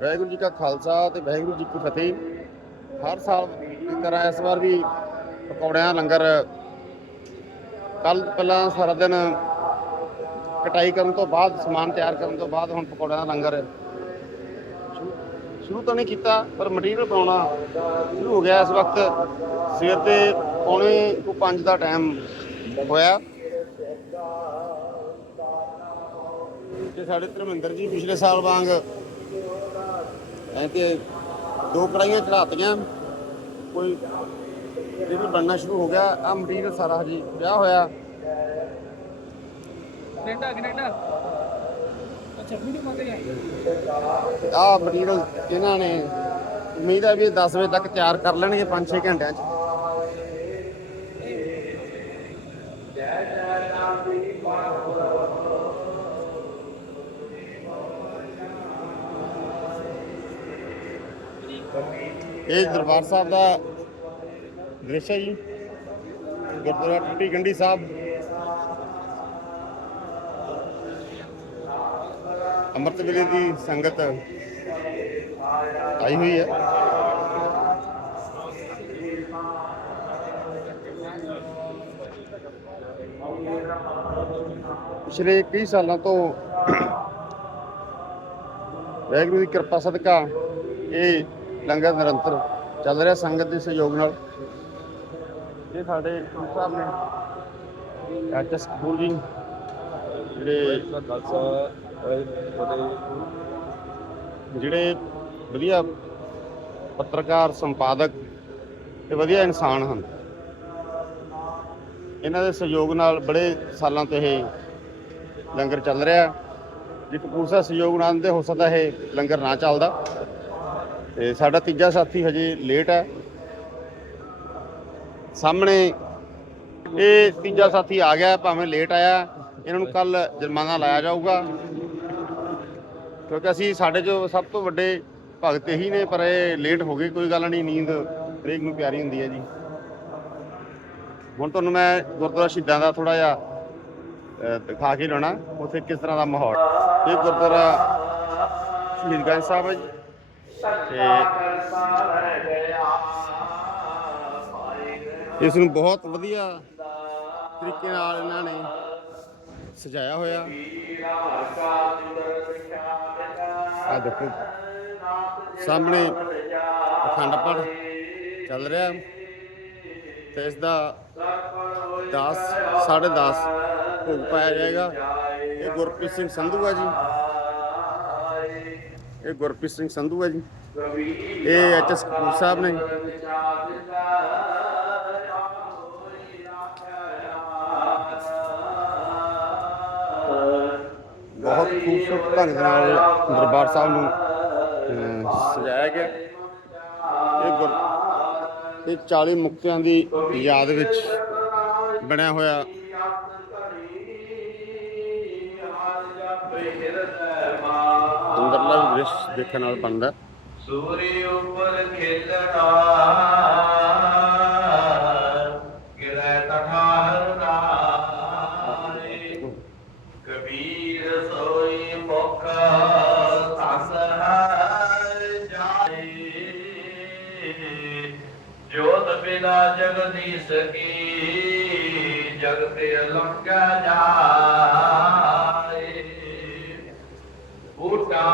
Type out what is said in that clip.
ਵਾਹਿਗੁਰੂ ਜੀ ਕਾ ਖਾਲਸਾ ਤੇ ਵਾਹਿਗੁਰੂ ਜੀ ਕੀ ਫਤਿਹ। ਹਰ ਸਾਲ ਦੀ ਤਰ੍ਹਾਂ ਇਸ ਵਾਰ ਵੀ ਪਕੌੜਿਆਂ ਦਾ ਲੰਗਰ ਕੱਲ ਪਹਿਲਾਂ ਸਾਰਾ ਦਿਨ ਕਟਾਈ ਕਰਨ ਤੋਂ ਬਾਅਦ, ਸਮਾਨ ਤਿਆਰ ਕਰਨ ਤੋਂ ਬਾਅਦ ਹੁਣ ਪਕੌੜਿਆਂ ਦਾ ਲੰਗਰ ਸ਼ੁਰੂ- ਸ਼ੁਰੂ ਤਾਂ ਨਹੀਂ ਕੀਤਾ, ਪਰ ਮਟੀਰੀਅਲ ਪਾਉਣਾ ਸ਼ੁਰੂ ਹੋ ਗਿਆ ਇਸ ਵਕਤ। ਸਵੇਰ ਦੇ ਪੌਣੇ ਤੋਂ 5 ਦਾ ਟਾਈਮ ਹੋਇਆ। ਤੇ ਸਾਡੇ ਧਰਮਿੰਦਰ ਜੀ ਪਿਛਲੇ ਸਾਲ ਵਾਂਗ ਐ ਕਿ ਦੋ ਕੜਾਈਆਂ ਚੜਾਤੀਆਂ ਕੋਈ ਇਹ ਵੀ ਬਣਨਾ ਸ਼ੁਰੂ ਹੋ ਗਿਆ ਆ ਮਟੀਰੀਅਲ ਸਾਰਾ ਹਜੀ ਪਿਆ ਹੋਇਆ। ਕੈਨੇਡਾ ਕੈਨੇਡਾ ਅੱਛਾ ਵੀਡੀਓ ਮੰਗ ਰਿਹਾ ਆ ਮਟੀਰੀਅਲ ਇਹਨਾਂ ਨੇ ਉਮੀਦ ਹੈ ਵੀ ਇਹ 10 ਵਜੇ ਤੱਕ ਤਿਆਰ ਕਰ ਲੈਣਗੇ 5-6 ਘੰਟਿਆਂ 'ਚ। ਇਹ ਦਰਬਾਰ ਸਾਹਿਬ ਦਾ ਦ੍ਰਿਸ਼ ਹੈ ਜੀ। ਗੁਰਦੁਆਰਾ ਟੁੱਟੀ ਗੰਢੀ ਸਾਹਿਬ। ਅੰਮ੍ਰਿਤ ਵੇਲੇ ਦੀ ਸੰਗਤ ਆਈ ਹੋਈ ਹੈ। ਪਿਛਲੇ ਕਈ ਸਾਲਾਂ ਤੋਂ ਵਾਹਿਗੁਰੂ ਦੀ ਕਿਰਪਾ ਸਦਕਾ ਇਹ ਲੰਗਰ ਨਿਰੰਤਰ ਚੱਲ ਰਿਹਾ ਸੰਗਤ ਦੇ ਸਹਿਯੋਗ ਨਾਲ। ਇਹ ਸਾਡੇ ਗੁਰੂ ਸਾਹਿਬ ਨੇ ਐਚਐਸ ਕਪੂਰ ਜੀ ਜਿਹੜੇ ਖਾਲਸਾ ਜਿਹੜੇ ਵਧੀਆ ਪੱਤਰਕਾਰ, ਸੰਪਾਦਕ ਤੇ ਵਧੀਆ ਇਨਸਾਨ ਹਨ। ਇਹਨਾਂ ਦੇ ਸਹਿਯੋਗ ਨਾਲ ਬੜੇ ਸਾਲਾਂ ਤੋਂ ਇਹ ਲੰਗਰ ਚੱਲ ਰਿਹਾ। ਜੇ ਕਪੂਰ ਸਹਿਯੋਗ ਨਾਲ ਦਿੰਦੇ, ਹੋ ਸਕਦਾ ਇਹ ਲੰਗਰ ਨਾ ਚੱਲਦਾ। ਤੇ ਸਾਡਾ ਤੀਜਾ ਸਾਥੀ ਹਜੇ ਲੇਟ ਹੈ। ਸਾਹਮਣੇ ਇਹ ਤੀਜਾ ਸਾਥੀ ਆ ਗਿਆ, ਭਾਵੇਂ ਲੇਟ ਆਇਆ। ਇਹਨਾਂ ਨੂੰ ਕੱਲ ਜੁਰਮਾਨਾ ਲਾਇਆ ਜਾਊਗਾ। ਕਿਉਂਕਿ ਅਸੀਂ ਸਾਡੇ ਜੋ ਸਭ ਤੋਂ ਵੱਡੇ ਭਗਤ ਇਹੀ ਨੇ, ਪਰ ਇਹ ਲੇਟ ਹੋ ਗਏ, ਕੋਈ ਗੱਲ ਨਹੀਂ, ਨੀਂਦ ਹਰੇਕ ਨੂੰ ਪਿਆਰੀ ਹੁੰਦੀ ਹੈ ਜੀ। ਹੁਣ ਤੁਹਾਨੂੰ ਮੈਂ ਗੁਰਦੁਆਰਾ ਸ਼ਹੀਦਾਂ ਦਾ ਥੋੜਾ ਜਿਹਾ ਦਿਖਾ ਕੇ ਲਾਉਣਾ ਉੱਥੇ ਕਿਸ ਤਰ੍ਹਾਂ ਦਾ ਮਾਹੌਲ। ਇਹ ਗੁਰਦੁਆਰਾ ਸ਼ਹੀਦਗੰਜ ਸਾਹਿਬ ਹੈ ਜੀ। ਤੇ ਇਸ ਨੂੰ ਬਹੁਤ ਵਧੀਆ ਤਰੀਕੇ ਨਾਲ ਇਹਨਾਂ ਨੇ ਸਜਾਇਆ ਹੋਇਆ। ਆ ਦੇਖੋ, ਸਾਹਮਣੇ ਅਖੰਡ ਪਾਠ ਚੱਲ ਰਿਹਾ ਤੇ ਇਸ ਦਾ 10 10:30 ਭੋਗ ਪਾਇਆ ਜਾਏਗਾ। ਇਹ ਗੁਰਪ੍ਰੀਤ ਸਿੰਘ ਸੰਧੂ ਹੈ ਜੀ। ਇਹ ਗੁਰਪ੍ਰੀਤ ਸਿੰਘ ਸੰਧੂ ਹੈ ਜੀ। ਇਹ ਐਚਐਸ ਕਪੂਰ ਸਾਹਿਬ ਨੇ ਬਹੁਤ ਖੂਬਸੂਰਤ ਢੰਗ ਦੇ ਨਾਲ ਦਰਬਾਰ ਸਾਹਿਬ ਨੂੰ ਸਜਾਇਆ ਗਿਆ। ਇਹ ਗੁਰ ਇਹ 40 ਮੁਕਤਿਆਂ ਦੀ ਯਾਦ ਵਿੱਚ ਬਣਿਆ ਹੋਇਆ ਦ੍ਰਿਸ਼ ਦੇਖਣ ਨਾਲ ਬਣਦਾ। ਸੂਰੀ ਉੱਪਰ ਖੇਲਣਾ ਗਿਰੈ ਤਠਾਹਰ ਨਾਰੇ ਕਬੀਰ ਸੋਈ ਮੁਖ ਤਸ ਹੈ ਜਾਏ। ਜੋਤ ਬਿਨਾ ਜਗਦੀਸ਼ ਕੀ ਜਗਤ ਲੰਕਾ ਜਾਏ। ਬੂਟਾ